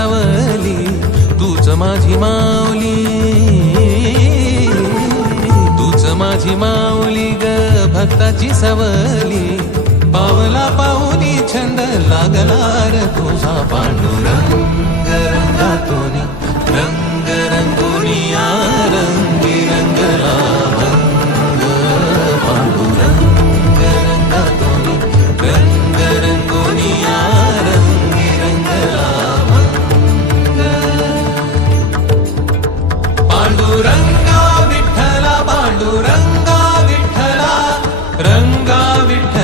सावली, तूच माझी माऊली, तूच माझी माऊली ग भक्ताची सवली. पावला पाऊली छंद लागला र तुझा पांडुरंग.